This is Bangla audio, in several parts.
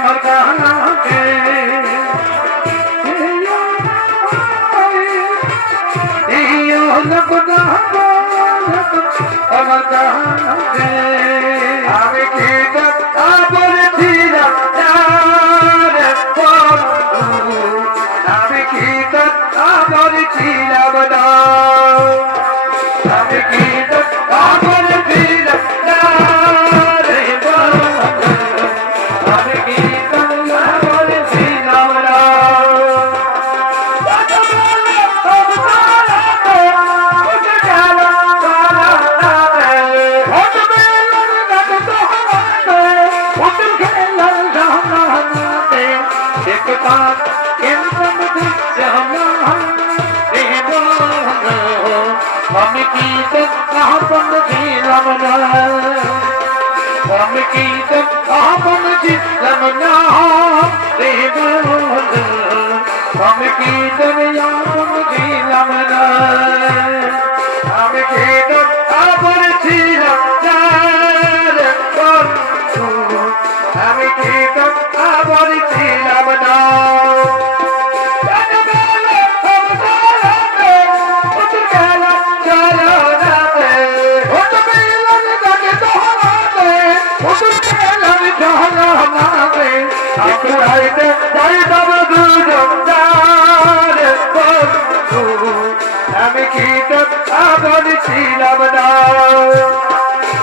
আমার গানকে আমার গানকে আমি কি কথা বলেছিলাম আমি কি কথা বলেছিলাম না আমি কি কথা বলেছিলাম না আমি কি কথা বলেছিলাম না আমি কি কাপন ছিলাম না আমি কি কাপন ছিলাম না আমি কি আপন ছিলাম না আমি কি কাপন ছিলাম না আমি কি কাপন ছিলাম না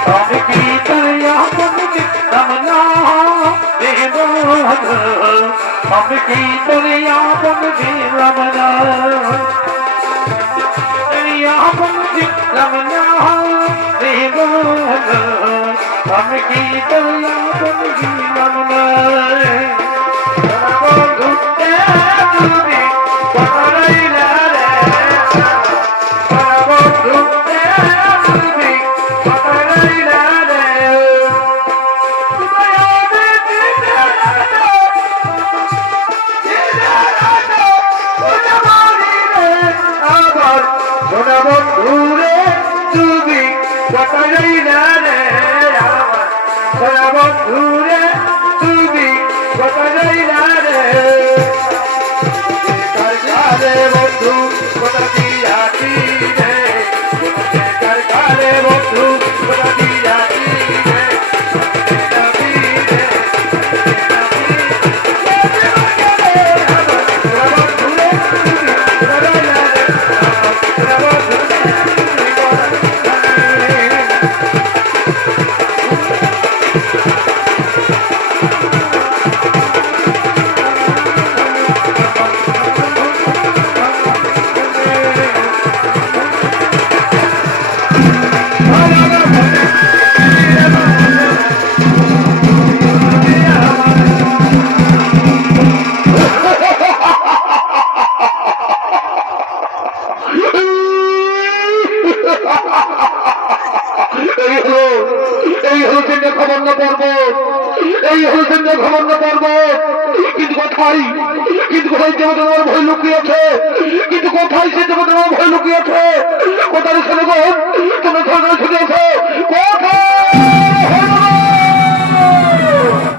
আমি কি আপন ছিলাম না আমি কি আপন ছিলাম না আমি কি আপন ছিলাম না আপন ছিলাম না আমি কি আপন ছিলাম না বন্ধুরে তুমি কথা যাই না রে বন্ধু কথা দিয়াছি রে বন্ধু কথা দিয়াছি রে কিন্তু কোথায় দেবতার ভয় লুকিয়েছে